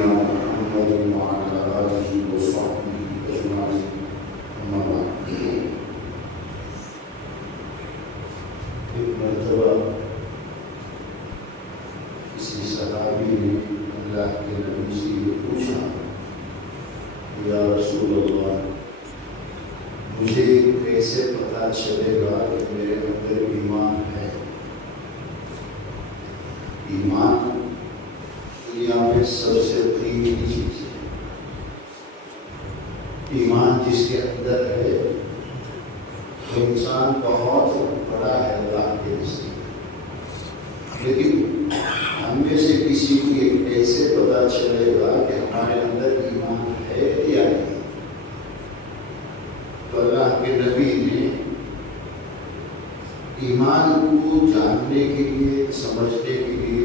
سيدنا محمد وعلى آله وصحبه أجمعين أما بعد. ایک مرتبہ کسی صحابی نے اللہ کے نبی سے یہ پوچھا، یا رسول اللہ، مجھے کیسے پتہ چلے گا کہ میرے اندر ایمان ہے؟ ایمان دنیا میں سب سے قیمتی چیز ہے. ایمان جس کے اندر ہے وہ انسان بہت بڑا ہے اللہ کے نزدیک. لیکن ہم میں سے کسی کو یہ کیسے پتہ چلے گا کہ ہمارے اندر ایمان ہے یا نہیں؟ تو اللہ کے نبی نے ایمان کو جاننے کے لیے، سمجھنے کے لیے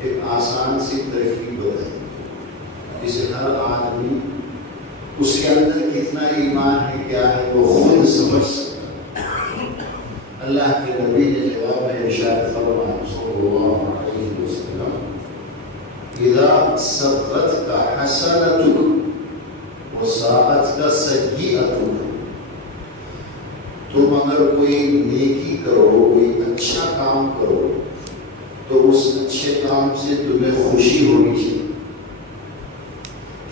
ایک آسان سی ترکیب بتائی جسے ہر آدمی اس کے اندر کتنا ایمان ہے، کیا ہے، وہ خود سمجھ سکتا. اللہ کے نبی نے جواب میں ارشاد فرمایا صلی اللہ علیہ وسلم، اذا سرتک حسنتک وساءتک سیئتک، تم اگر کوئی نیکی کرو، کوئی اچھا کام کرو تو اس اچھے کام سے تمہیں خوشی ہونی چاہیے.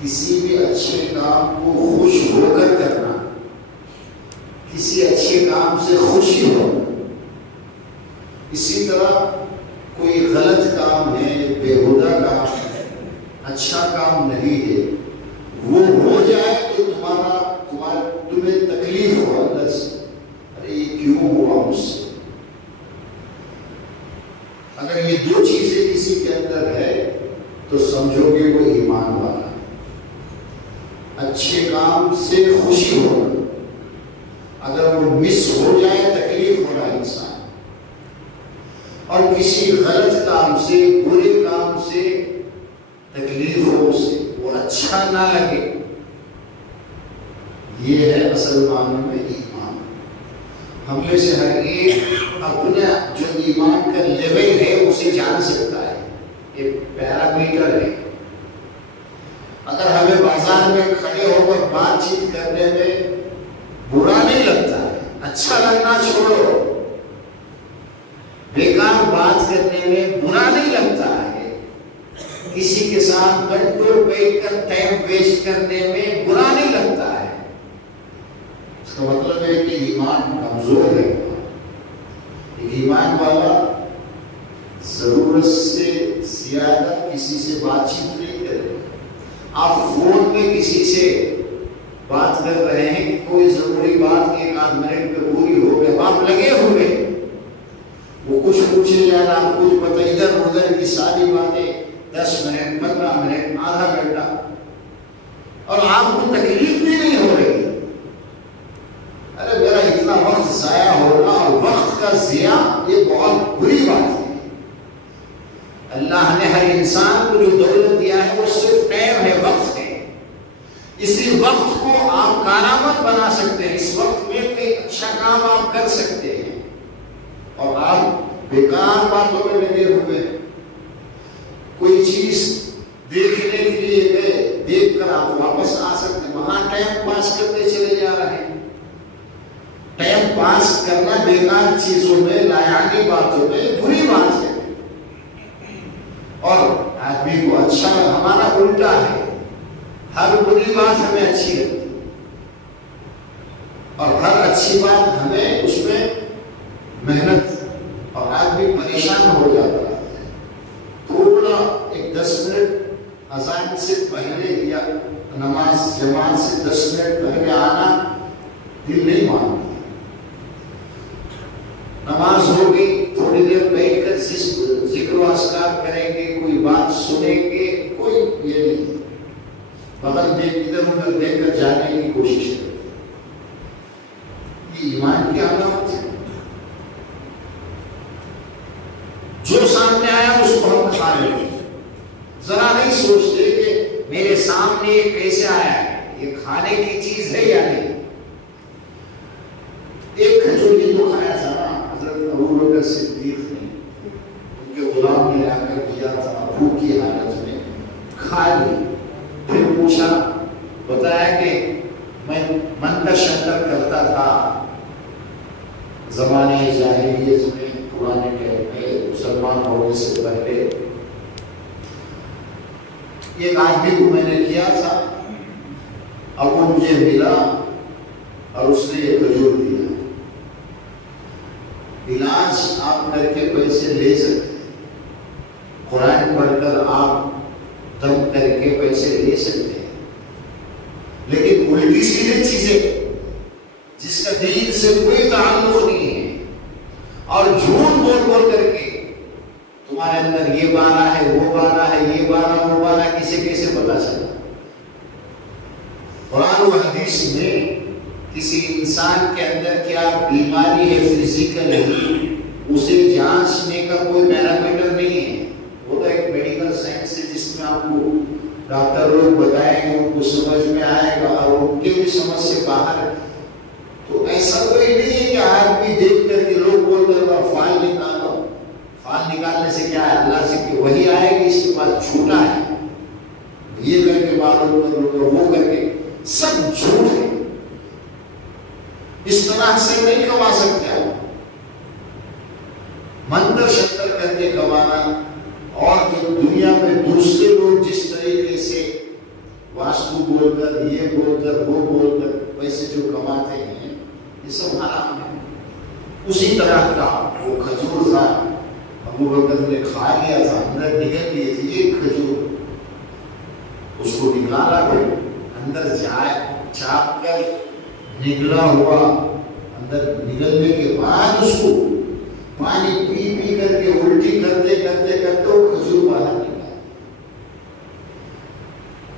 کسی بھی اچھے کام کو خوش ہو کر کرنا، کسی اچھے کام سے خوشی ہو. اسی طرح کوئی غلط کام ہے، بےہودہ کام ہے، اچھا کام نہیں ہے، وہ ہو جائے تو تمہیں تکلیف ہو اندر سے، ارے یہ کیوں ہوا مجھ سے. اگر یہ دو چیزیں کسی کے اندر ہے تو سمجھو کہ وہ ایمان والا ہے. اچھے کام سے خوشی ہونا، اگر وہ مس ہو جائے تکلیف ہونا انسان، اور کسی غلط کام سے، برے کام سے تکلیف ہو، اسے وہ اچھا نہ لگے، یہ ہے اصل معنی میں ایمان. ہم میں سے ہر ایک اپنا جو ایمان کا لیول ہے اسے جان سکتا ہے. ایک پیرامیٹر ہے. اگر ہمیں بازار میں کھڑے ہو کر بات چیت کرنے میں برا نہیں لگتا ہے، اچھا لگنا چھوڑو، بیکار بات کرنے میں برا نہیں لگتا ہے، کسی کے ساتھ گھنٹوں بیٹھ کر ٹائم ویسٹ کرنے میں برا نہیں لگتا ہے، اس کا مطلب ہے کہ ایمان کمزور ہے. ایمان والا ضرورت سے زیادہ کسی سے بات چیت نہیں کرے. آپ فون میں کسی سے بات کر رہے ہیں، کوئی ضروری بات ایک آدھ منٹ میں پوری ہو گئے، آپ لگے ہوئے، وہ کچھ پوچھے جا رہا، آپ کچھ پتہ، ادھر ادھر کی ساری باتیں 10 منٹ 15 منٹ آدھا گھنٹہ، اور آپ کو تکلیف بھی نہیں ہو رہی. ارے میرا اتنا وقت ضائع ہونا، اور وقت کا ضیاع یہ بہت بری بات ہے. اللہ نے ہر انسان کو جو دولت دیا ہے وہ صرف ٹائم ہے، وقت ہے. اسی وقت کو آپ کارآمد بنا سکتے ہیں. اس وقت میں کوئی اچھا کام آپ کر سکتے ہیں، اور آپ بیکار باتوں میں لگے ہوئے ہیں. کوئی چیز دیکھنے کے لیے گئے، دیکھ کر آپ واپس آ سکتے ہیں، وہاں ٹائم پاس کرتے چلے جا رہے ہیں. ٹائم پاس کرنا بیکار چیزوں میں، لایانی باتوں میں بری بات ہے. اور آدمی کو اچھا، ہمارا الٹا ہے، ہر بری بات ہمیں اچھی لگتی اور ہر اچھی بات ہمیں اس میں محنت، اور آدمی پریشان ہو جاتا ہے. تھوڑا ایک 10 منٹ اذان سے پہلے یا نماز جماعت سے 10 منٹ پہلے آنا دل نہیں مانتا. نماز ہوگی، تھوڑی دیر بیٹھ کر ذکر و اذکار کریں گے، کوئی بات سنیں گے، کوئی یہ نہیں، بغل دیکھ ادھر ادھر دیکھ کر جانے کی کوشش کریں. یہ ایمان کی علامت ہے. جو سامنے آیا اس کو ہم کھا لیں گے، ذرا نہیں سوچتے کہ میرے سامنے یہ کیسے آیا ہے، یہ کھانے کی چیز ہے یا نہیں. ایک کھجور کی تو کھایا تھا نا حضرت ابوبکر صدیق نے، ان کے غلام نے لا کر دیا تھا، بھوک کی حالت میں کھا لی. پھر پوچھا, بتایا کہ میں منتر شنتر کرتا تھا زمانے جاہلیت میں, پرانے ٹائم میں, مسلمان ہونے سے پہلے. ایک آدمی کو میں نے کیا تھا, اب وہ مجھے ملا اور اس نے یہ کھجور دیا. علاج آپ کر کے پیسے لے سکتے ہیں, قرآن پڑھ کر آپ دم کر کے پیسے لے سکتے ہیں, لیکن الٹی سیدھی چیزیں جس کا دین سے کوئی تعلق نہیں ہے اور جھوٹ بول بول کر کے تمہارے اندر یہ بانا ہے, وہ بانا ہے, یہ بانا وہ بانا, کسے کیسے پتا چلا؟ قرآن و حدیث میں کسی انسان کے اندر کیا بیماری ہے فزیکل ہے, اسے جانچنے کا کوئی پیرامیٹر نہیں ہے. وہ تو ایک میڈیکل سائنس ہے جس میں آپ کو ڈاکٹر لوگ بتائیں گے, ان کو سمجھ میں آئے گا اور ان کے بھی سمجھ سے باہر. تو ایسا کوئی نہیں ہے کہ آدمی دیکھ کر کے لوگ بول کر فائل نکالو. فائل نکالنے سے کیا ہے؟ اللہ سے کہ وہی آئے گی, اس کے پاس جھوٹا ہے, یہ کر کے معلوم کر لو, وہ کر کے, سب جھوٹ ہے. اس طرح سے نہیں کما سکتے آپ. منتر شنتر کر کے کمانا, اور جو دنیا میں دوسرے لوگ جس طریقے سے واسطو بول کر, یہ بول کر, وہ بول کر پیسے جو کماتے ہیں, یہ سب حرام ہے. اسی طرح کا وہ کھجور تھا, ابو بکر نے کھا لیا تھا, اندر نکل لیے تھے یہ کھجور, اس کو نکالا, پھر اندر جائے چاپ کر نکلا ہوا, اندر نکلنے کے بعد اس کو پانی پی پی کر کے الٹی کرتے کرتے کرتے وہ کھجور باہر نکلا.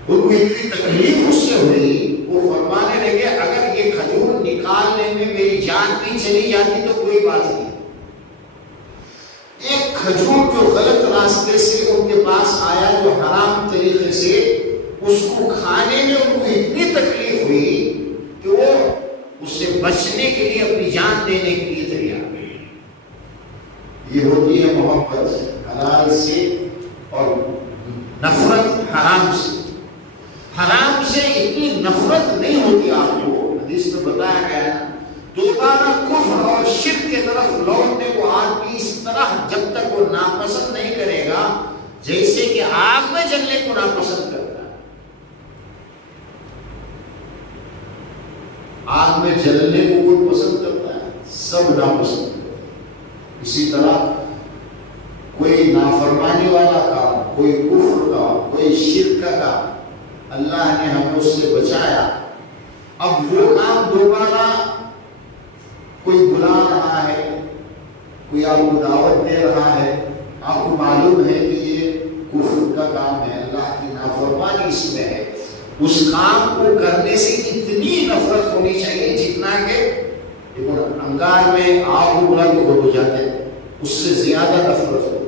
ان کو اتنی تکلیف اس سے ہوئی, وہ فرمانے لگے اگر یہ کھجور نکالنے میں میری جان بھی چلی جاتی تو کوئی بات نہیں. ایک کھجور جو غلط راستے سے ان کے پاس آیا, جو حرام طریقے سے, اس کو کھانے میں ان کو اتنی تکلیف ہوئی کہ وہ اس سے بچنے کے لیے اپنی جان دینے کے لیے تیار. یہ ہوتی ہے محبت حلال سے اور نفرت حرام سے. حرام سے اتنی نفرت نہیں ہوتی آپ کو, حدیث میں بتایا گیا ہے, دوبارہ کفر اور شرک کے طرف لوٹنے کو آدمی اس طرح جب تک وہ ناپسند نہیں کرے گا جیسے کہ آگ میں جلنے کو ناپسند کرتا ہے. آگ میں جلنے کو کوئی پسند کرتا ہے؟ سب ناپسند کرتے ہیں. اسی طرح کوئی نافرمانی والا کام, کوئی کفر کا, کوئی شرک کا کام, اللہ نے ہمیں اس سے بچایا. اب وہ کام دوبارہ کوئی بلا رہا ہے, کوئی آپ کو دعوت دے رہا ہے, آپ کو معلوم ہے کہ یہ کفر کا کام ہے, اللہ کی نافرمانی اس میں ہے, اس کام کو کرنے سے اتنی نفرت ہونی چاہیے جتنا کہ انگار میں آگ اگلا تو ہو جاتے ہیں, اس سے زیادہ نفرت ہو.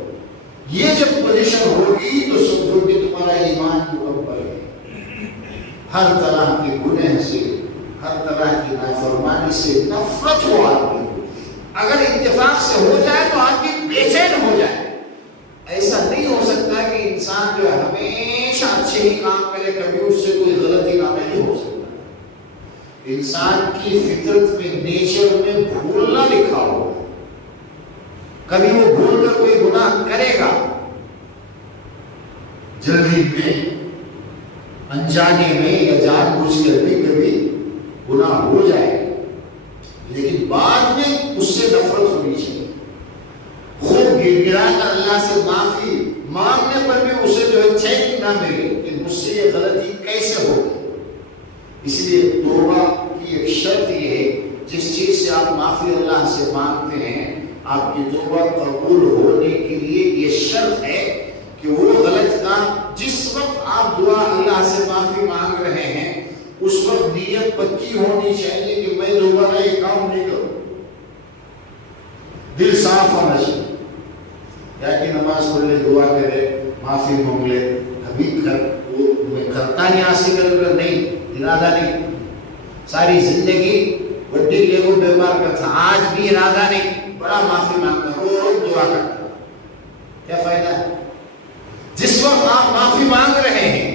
یہ جب پوزیشن ہوگی تو سمجھو کہ تمہارا ایمان مکمل ہے. ہر طرح کے گناہ سے, ہر طرح کی نافرمانی سے نفرت ہو آدمی. اگر اتفاق سے ہو جائے تو آدمی بے چین ہو جائے. ایسا نہیں ہو سکتا کہ انسان جو ہے ہمیشہ اچھے ہی کام کرے, کبھی اس سے کوئی غلطی کام نہیں ہو سکتا. انسان کی فطرت میں, نیچر میں بھولنا لکھا ہوا ہے. کبھی وہ بھول کر کوئی گناہ کرے گا, جلدی میں, انجانے میں یا جان بوجھ کر بھی کبھی گناہ ہو جائے, لیکن بعد میں اس سے نفرت ہونی چاہیے. خوب گر گرا کر اللہ سے معافی مانگنے پر بھی اسے جو ہے چین نہ ملے کہ مجھ سے یہ غلطی کیسے ہو گئی. اس لیے توبہ کی ایک شرط یہ ہے, جس چیز سے آپ معافی اللہ سے مانگتے ہیں, آپ کی توبہ قبول ہونے کے لیے یہ شرط ہے کہ وہ غلط کام, جس وقت آپ دعا اللہ سے معافی مانگ رہے ہیں, اس وقت نیت پکی ہونی چاہیے کہ میں دوبارہ یہ کام نہیں کروں. دل صاف ہونا چاہیے. یا کہ نماز پڑھ لے, دعا کرے, معافی مانگ لے, کبھی میں کرتا نہیں حاصل کر نہیں, ارادہ نہیں, ساری زندگی بڑی لیگو بیمار کرتا, آج بھی ارادہ نہیں, بڑا معافی مانگتا, روز دعا کرتا, کیا فائدہ ہے؟ جس وقت آپ معافی مانگ رہے ہیں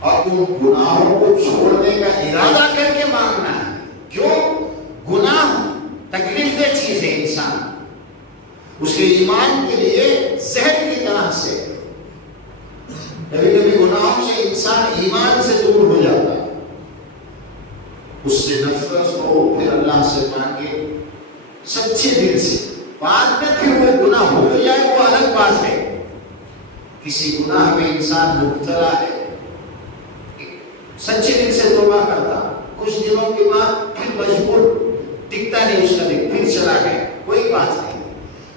اور ان گناہوں کو چھوڑنے کا ارادہ کر کے مانگنا ہے. کیوں؟ گناہ تکلیف دہ چیز ہے. انسان اس کے ایمان کے لیے زہر کی طرح سے. کبھی کبھی گناہوں سے انسان ایمان سے دور ہو جاتا ہے. اس سے نفرت ہو، پھر اللہ سے مانگے سچے دل سے. بعد میں پھر وہ گناہ ہو جائے وہ الگ بات ہے. کسی گناہ میں انسان مبتلا ہے، سچے دل سے توبہ کرتا، کچھ دنوں کے بعد پھر مجبور ٹکتا نہیں اس کا دل، پھر چلا گیا، کوئی بات نہیں.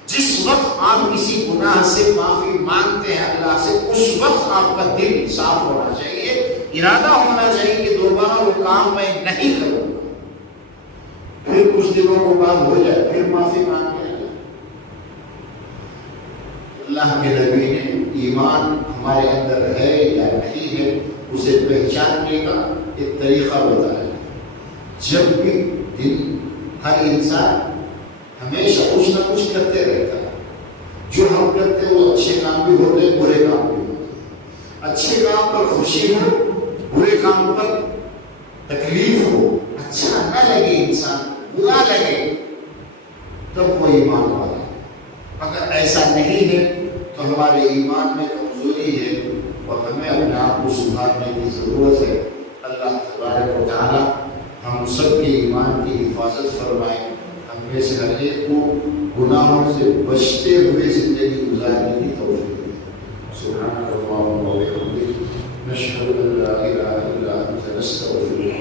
جس وقت آپ کسی گناہ سے معافی مانگتے ہیں اللہ سے، اس وقت آپ کا دل صاف ہونا چاہیے، ارادہ ہونا چاہیے کہ دوبارہ وہ کام میں نہیں کروں گا. پھر کچھ دنوں کے بعد ہو جائے، پھر معافی مانگتے ہیں. اللہ کے نبی نے ایمان ہمارے اندر ہے یا نہیں ہے اسے پہچاننے کا ایک طریقہ بتایا. جب بھی دل ہر انسان ہمیشہ کچھ نہ کچھ کرتے رہتا ہے. جو ہم کرتے ہیں وہ اچھے کام بھی ہوتے ہیں، برے کام بھی ہوتے ہیں. اچھے کام پر خوشی ہو، برے کام پر تکلیف ہو، اچھا نہ لگے انسان، برا لگے، تب وہ ایمان والا ہے. اگر ایسا نہیں ہے تو ہمارے ایمان میں کمزوری ہے اور ہمیں اپنے آپ کو سدھارنے کی ضرورت ہے. اللہ تبارک و تعالی ہم سب کے ایمان کی حفاظت فرمائے. ہم میں سے ہر ایک کو گناہوں سے بچتے ہوئے زندگی گزارنے کی توفیق دے. سبحانک اللہم و بحمدک، نشہد ان لا الہ الا انت، نستغفرک.